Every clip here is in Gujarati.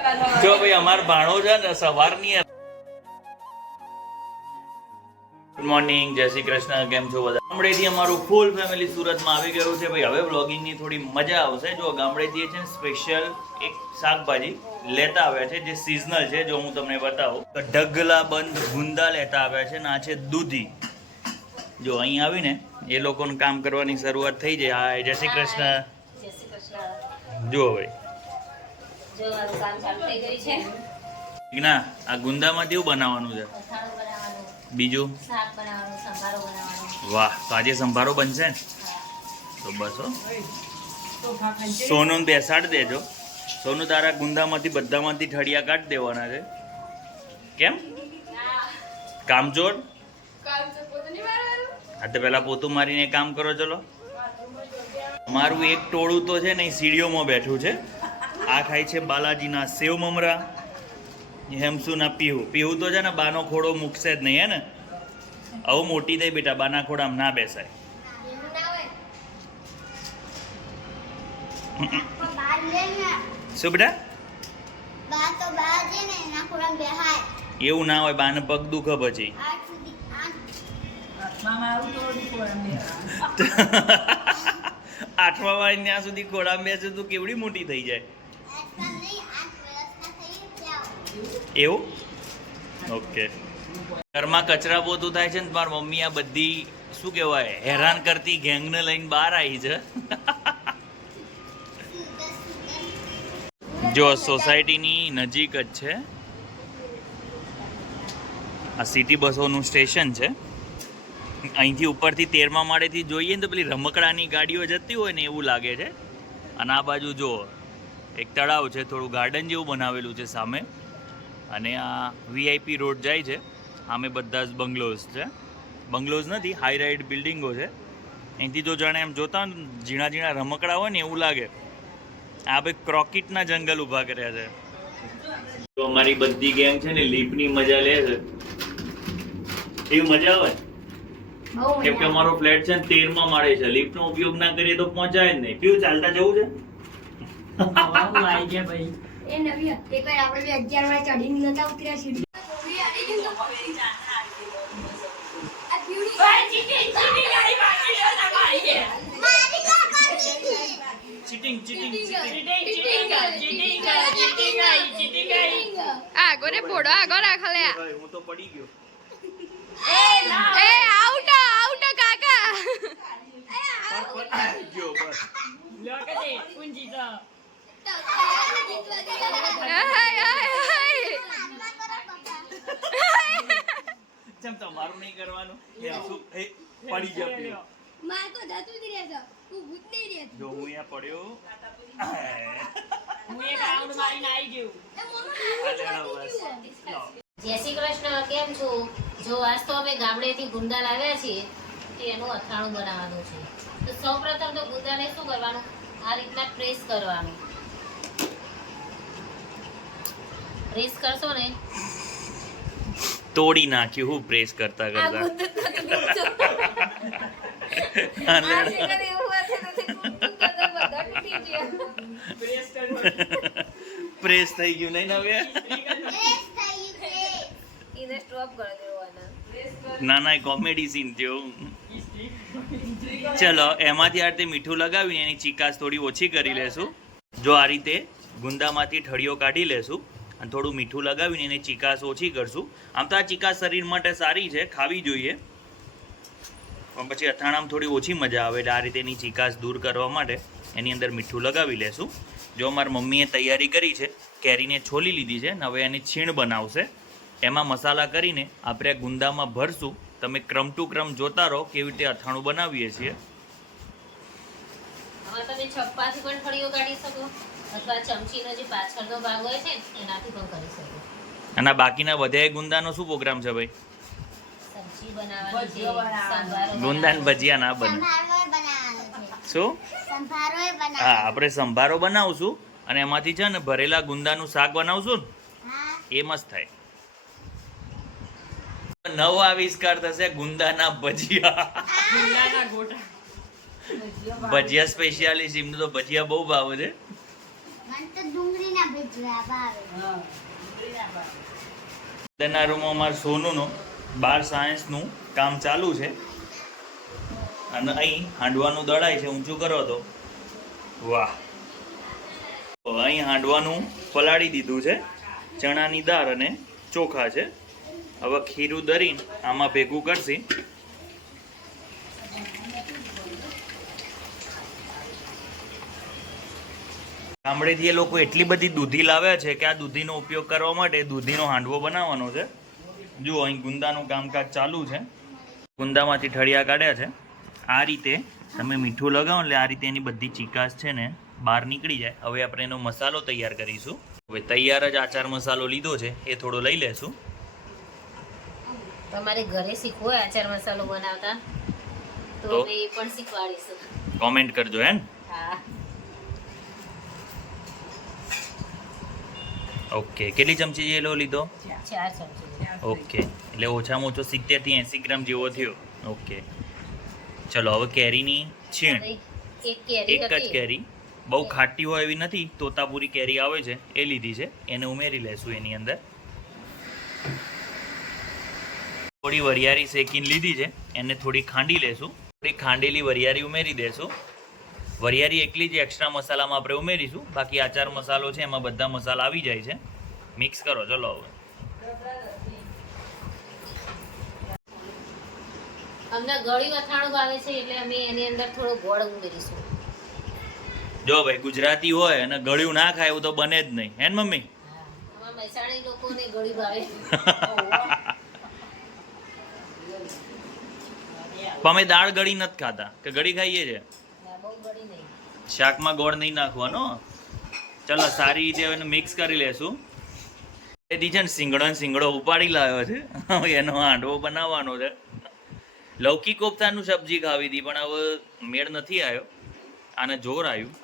જો ભાઈ અમાર ભાણો છે ને સવારની ગુડ મોર્નિંગ જય શ્રી કૃષ્ણ કેમ છો બધા? ગામડેથી અમારું ફૂલ ફેમિલી સુરતમાં આવી ગયું છે. ભાઈ હવે બ્લોગિંગની થોડી મજા આવશે. જો ગામડેથી છે ને સ્પેશિયલ એક શાકભાજી લેતા આવ્યા છે જે સિઝનલ છે જો હું તમને બતાવું. ઢગલા બંધ ગુંદા લેતા આવ્યા છે ને આ છે દૂધી. જો અહીં આવીને એ લોકોનું કામ કરવાની શરૂઆત થઈ જાય. હા જય જય શ્રી કૃષ્ણ. જુઓ ભાઈ. જો મારું કામ ચાલુ થઈ ગયું છે. ના આ ગુંદામાંથી એવું બનાવવાનું છે? બીજું? શાક બનાવવાનું સંભારો બનાવવાનું. વાહ તો આજે સંભારો બનશે ને? તો બસ હો. સોનું બેસાડ દેજો. સોનું તારા ગુંદામાંથી બધામાંથી ઠળિયા કાઢ દેવાના છે. કેમ? કામચોર? હા તો પહેલાં પોતું મારીને કામ કરો ચલો. મારું એક ટોળું તો છે ને સીડીઓમાં બેઠું છે. આ ખાય છે બાલાજીના સેવ મમરા. હેમસુના પીહુ. પીહુ તો છે ને બાનો ખોડો મૂકશે જ નહીં હે ને? આવું મોટી થઈ બેટા બાના ખોડામાં ના બેસાય. શું બેટા? એવું ના હોય બાને પગ દુખે પછી. આઠમા વાય ત્યાં સુધી ખોડામાં બેસે તો કેવડી મોટી થઈ જાય આજકાલ નહીં આઠ વર્ષના થઈ ત્યાં એવું? ઓકે ઘરમાં કચરા પોતું થાય છે ને મારી મમ્મી આ બધી, શું કહેવાય, હેરાન કરતી ગેંગને લઈને બહાર આવી છે. જો, સોસાયટીની નજીક જ છે. આ સિટી બસોનું સ્ટેશન છે. અહીંથી ઉપરથી તેરમા માળેથી જોઈએ ને તો પેલી રમકડાની ગાડીઓ જતી હોય ને એવું લાગે છે. અને આ બાજુ જો, એક તળાવ છે, થોડું ગાર્ડન જેવું બનાવેલું છે સામે. અને આ વીઆઈપી રોડ જાય છે. આમે બધા જ બંગલોઝ છે. બંગલોઝ નથી હાઈ રાઇડ બિલ્ડિંગો છે. અહીંથી જો જાણે એમ જોતા હોય ઝીણા ઝીણા રમકડા હોય ને એવું લાગે. આ ભાઈ ક્રોકેટના જંગલ ઊભા કર્યા છે. તો અમારી બધી ગેંગ છે ને લીપની મજા લે છે. એ મજા આવે? કેમ કે અમારો ફ્લેટ છે ને તેરમાં માળે છે. લિફ્ટનો ઉપયોગ ના કરીએ તો પહોંચાય જ નહીં. કેવું ચાલતા જવું છે? એ નવી એક વાર આપણે બે અગિયાર વાગે ચડીને નતા ઉતર્યા સીડી. ચીટિંગ ચીટિંગ આગો રે પોડો આગો રાખ હું તો પડી ગયો. એ આઉટ આઉટ કાકા. ગયો બસ. હાય ચમ તમારું નહીં કરવાનું. એ શું એ પડી ગયા પેલો. માર તો જતું જ રહે છે તું ભૂત નહીં રહે જો હું અહીંયા પડ્યો એ મોમાં આ લેવડાવ બસ. લો. જય શ્રી કૃષ્ણ કેમ છો? જો આજ તો અમે ગામડેથી ગુંદા લાવ્યા છીએ તો એનું અથાણું બનાવવાનું છે. તો સૌપ્રથમ તો ગુંદાને શું કરવાનું? આ રીતના પ્રેસ કરવાનું. પ્રેસ કરશો ને? તોડી નાખ્યું હું પ્રેસ કરતા કરતા. પ્રેસ થઈ ગયું નહીં હવે પ્રેસ થઈ ગયું પ્રેસ. એને સ્ટોપ કરી દેવાના. ના ના કોમેડી સીન થયો. ચલો એમાંથી આ રીતે મીઠું લગાવીને એની ચિકાસ થોડી ઓછી કરી લેશું. જો આ રીતે ગુંદામાંથી ઠળીઓ કાઢી લેશું. અને થોડું મીઠું લગાવીને એની ચીકાશ ઓછી કરશું. આમ તો આ ચીકાશ શરીર માટે સારી છે, ખાવી જોઈએ. પણ પછી અથાણામાં થોડી ઓછી મજા આવે એટલે આ રીતે એની ચિકાસ દૂર કરવા માટે એની અંદર મીઠું લગાવી લેશું. જો મારી મમ્મીએ તૈયારી કરી છે, કેરીને છોલી લીધી છે ને હવે એની છીણ બનાવશે. એમાં મસાલા કરીને આપણે ગુંદામાં ભરશું. તમે ક્રમ ટુ ક્રમ જોતા રહો કેવી રીતે અથાણું બનાવીએ છીએ. તમે છપ્પાથી પણ ફળીઓ કાઢી શકો. અથવા ચમચીનો જે પાછળનો ભાગ હોય છે એનાથી પણ કરી શકો. અને આ બાકીના બધા ગુંદાનો શું પ્રોગ્રામ છે ભાઈ? સબ્જી બનાવવાની છે સંભારો ગુંદા ને ભજીયા ના બને. બનાવવાનો શું? હા બનાવવાનો આપણે સંભારો બનાવશું અને એમાંથી છે ને ભરેલા ગુંદાનું શાક બનાવશું ને હા. એ મસ્ત થાય. નવો આવિષ્કાર થશે ગુંદાના ભજીયા. ભજીયા સ્પેશિયાલિસ્ટ એમને તો ભજીયા બહુ ભાવે છે. તેના રૂમમાં અમારે સોનુનું બાર સાયન્સનું કામ ચાલુ છે. અને અહીં હાંડવાનું દળાય છે ઊંચું કરો તો. વાહ. અહીં હાંડવાનું પલાળી દીધું છે. ચણાની દાળ અને ચોખા છે. હવે ખીરું દરીને આમાં ભેગું કરશી. ગામડેથી એ લોકો એટલી બધી દૂધી લાવ્યા છે કે આ દૂધીનો ઉપયોગ કરવા માટે દૂધીનો હાંડવો બનાવવાનો છે. જુઓ અહીં ગુંદાનું કામકાજ ચાલુ છે. ગુંદામાંથી ઠળિયા કાઢ્યા છે. આ રીતે તમે મીઠું લગાવો એટલે આ રીતે એની બધી ચીકાશ છે ને બહાર નીકળી જાય. હવે આપણે એનો મસાલો તૈયાર કરીશું. હવે તૈયાર જ આચાર મસાલો લીધો છે. એ થોડો લઈ લેશું. તમારે ઘરે શીખવો આચાર મસાલો બનાવતા તો? એ પણ શીખવાડીશું. કોમેન્ટ કરજો હે હા. ઓકે. કેટલી ચમચી જેલો લીધો? ઓકે. એટલે ઓછામાં ઓછો સિત્તેરથી એંસી ગ્રામ જેવો થયો. ઓકે. ચલો હવે કેરીની છીણ. એક જ કેરી. બહુ ખાટી હોય એવી નથી. તોતાપુરી કેરી આવે છે. એ લીધી છે. એને ઉમેરી લેશું એની અંદર. થોડી વરિયાળી શેકીને લીધી છે. એને થોડી ખાંડી લેશું. થોડી ખાંડેલી વરિયાળી ઉમેરી દેશું. વરિયાળી એકલી જ એક્સ્ટ્રા મસાલામાં આપણે ઉમેરીશું. બાકી આચાર મસાલો છે એમાં બધા મસાલા આવી જાય છે. મિક્સ કરો ચલો હવે. અમને ગળી અથાણું ભાવે છે એટલે અમે એની અંદર થોડો ગોળ ઉમેરીશું. જો ભાઈ ગુજરાતી હોય અને ગળ્યું ના ખાય એવું તો બને જ નહીં. હે મમ્મી મહેસાણી લોકોને ગળી ભાવે. અમે દાળ ગળી નથી ખાતા. કે ગળી ખાઈએ છે? ના, બહુ ગળી નહીં શાકમાં ગોળ નહીં નાખવાનો. ચલો, સારી રીતે એને મિક્સ કરી લેશું. એથી છે ને સિંગડો સિંગડો ઉપાડી લાવ્યો છે. હવે એનો હાંડવો બનાવવાનો છે. લૌકી કોફતાનું સબ્જી ખાવી હતી, પણ હવે મેળ નથી આવ્યો. આને જોર આવ્યું.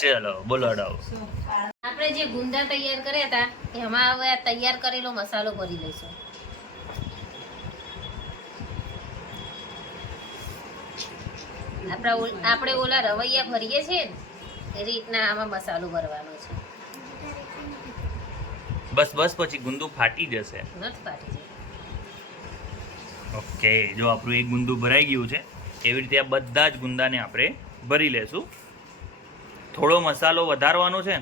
ચલો બોલાડાવો આપણે જે ગુંદા તૈયાર કર્યા હતા, એમાં હવે તૈયાર કરેલો મસાલો ભરી લઈશું. આપણા આપણે ઓલા રવૈયા ભરીએ છીએ ને એ રીતના આમાં મસાલો ભરવાનો છે. બસ બસ પછી ગુંદુ ફાટી જશે. નથી ફાટી ઓકે જો આપણું એક ગુંદુ ભરાઈ ગયું છે એવી રીતે આ બધા જ ગુંદાને આપણે ભરી લેશું. થોડો મસાલો વધારવાનો છે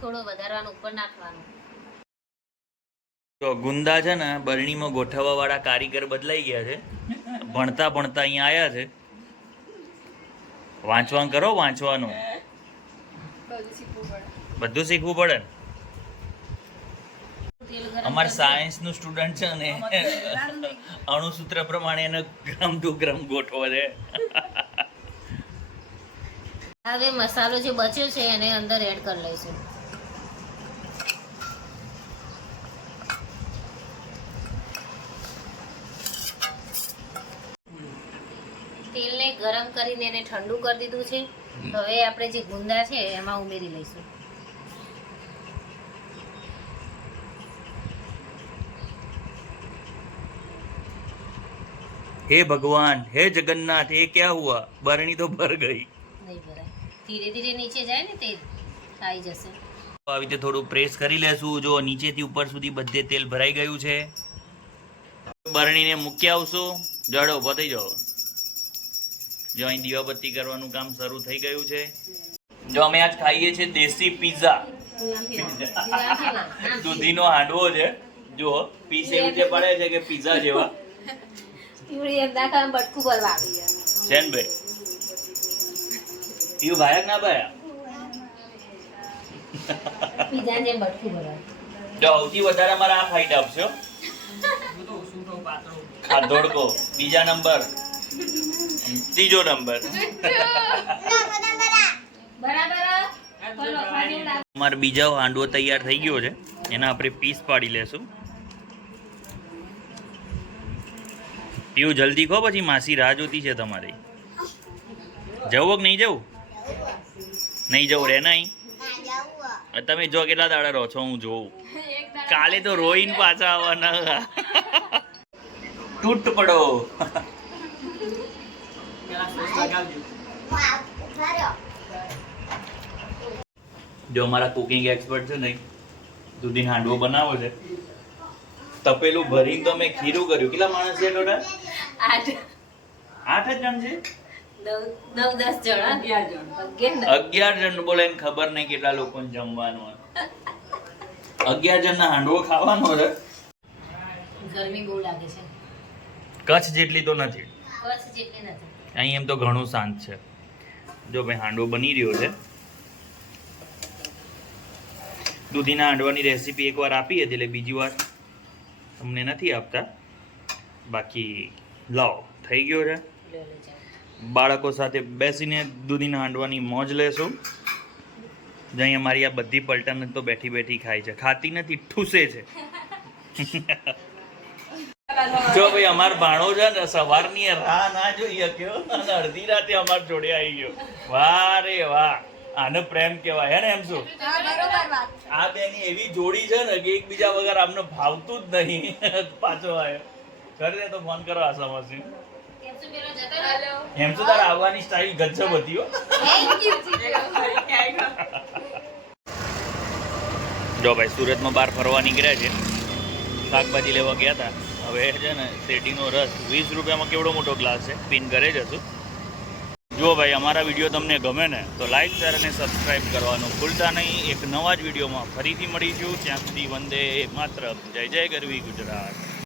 થોડો વધારવાનો ઉપર નાખવાનો. તો ગુંદા છે ને બરણીમાં ગોઠવવા વાળા કારીગર બદલાઈ ગયા છે. ભણતા ભણતા અહીંયા આવ્યા છે. વાંચવાનું કરો વાંચવાનું. બધું શીખવું પડે. અમારે સાયન્સ સાયન્સનું સ્ટુડન્ટ છે ને અણુસૂત્ર પ્રમાણે એને ગ્રામ ટુ ગ્રામ ગોઠવો છે. હવે મસાલો જે બચ્યો છે એને અંદર એડ કરી લઈશું. તેલને ગરમ કરીને એને ઠંડુ કરી દીધું છે. હવે આપણે જે ગુંદા છે એમાં ઉમેરી લઈશું. હે ભગવાન હે જગન્નાથ એ ક્યાં હુઆ? બરણી તો ભર ગઈ. નહીં ભરાય. ધીરે ધીરે નીચે જાય ને તેલ આવી જશે. આવી રીતે થોડું પ્રેસ કરી લેશું. જો નીચેથી ઉપર સુધી બધે તેલ ભરાઈ ગયું છે. બરણીને મૂકી આવશું. જડો પતી જાઓ. જો અહીં દીવાબત્તી કરવાનું કામ શરૂ થઈ ગયું છે. જો અમે આજ ખાઈએ છીએ દેશી પીઝા દૂધીનો હાંડવો છે. જો પીસ એવી રીતે પડે છે કે પીઝા જેવા. બટકું ભરવા છે ને ભાઈ ભાયા ના ભાયા? પીઝા જેમ બટકું ભરવા. જો સૌથી વધારે અમારે આ ફાઇટ આપશો ખાધોડકો બીજા નંબર ત્રીજો નંબર. અમારો બીજો હાંડવો તૈયાર થઈ ગયો છે. એના આપણે પીસ પાડી લેશું. પીવું જલ્દી કહો પછી માસી રાહ જોતી છે તમારી. જવું કે નહીં જવું? નહીં જવું રે નહીં? તમે જો કેટલા દાડા રહો છો હું જોઉં. કાલે તો રોઈને પાછા આવવાના. તૂટ પડો. જો અમારા કુકિંગ એક્સપર્ટ છે ને દૂધી હાંડવો બનાવો છે તપેલું ભરીને તો મેં ખીરું કર્યું. કેટલા માણસ છે ટોટલ? આઠ. આઠ જ જણ છે? નવ નવ દસ જણ. અગિયાર જણ. અગિયાર અગિયાર જણ બોલે એને ખબર નહીં કેટલા લોકોને જમવાનું હોય. અગિયાર જણના હાંડવો ખાવાનો છે. ગરમી બહુ લાગે છે. કચ્છ જેટલી તો નથી. કચ્છ જેટલી નથી. અહીં એમ તો ઘણું શાંત છે. જો ભાઈ હાંડવો બની રહ્યો છે. દૂધીના હાંડવાની રેસીપી એકવાર આપી હતી એટલે બીજી વાર તમને નથી આપતા. બાકી લાવો, થઈ ગયો છે. બાળકો સાથે બેસીને દૂધીના હાંડવાની મોજ લેશું. જ અહીં અમારી આ બધી પલટન તો બેઠી બેઠી ખાય છે. ખાતી નથી, ઠૂસે છે. જો ભાઈ અમાર ભાણો છે ને સવારની રાહ ના જોઈ શક્યો અને અડધી રાતે અમાર જોડે આવી ગયો. વાહ રે વાહ. આને પ્રેમ કહેવાય હે ને એમ શું? હા બરોબર વાત આ બેની એવી જોડી છે ને કે એકબીજા વગર આમને ભાવતું જ નહીં. પાછો આવ્યો કરી તો ફોન કરો આ? હેલો એમ શું તાર આવવાની સ્ટાઇલ ગજબ હતી હો. થેન્ક યુ જીજુ જો ભાઈ સુરતમાં બહાર ફરવા નીકળ્યા છે. શાકભાજી લેવા ગયા હતા. હવે છે ને શેરડીનો રસ, વીસ રૂપિયામાં કેવડો મોટો ગ્લાસ છે? પીન ઘરે હતું. જુઓ ભાઈ, અમારા વીડિયો તમને ગમે ને, તો લાઈક શેર અને સબસ્ક્રાઈબ કરવાનું ભૂલતા નહીં. એક નવા જ વિડીયોમાં ફરીથી મળીશું. ત્યાં સુધી વંદે માત્ર જય જય ગરવી ગુજરાત.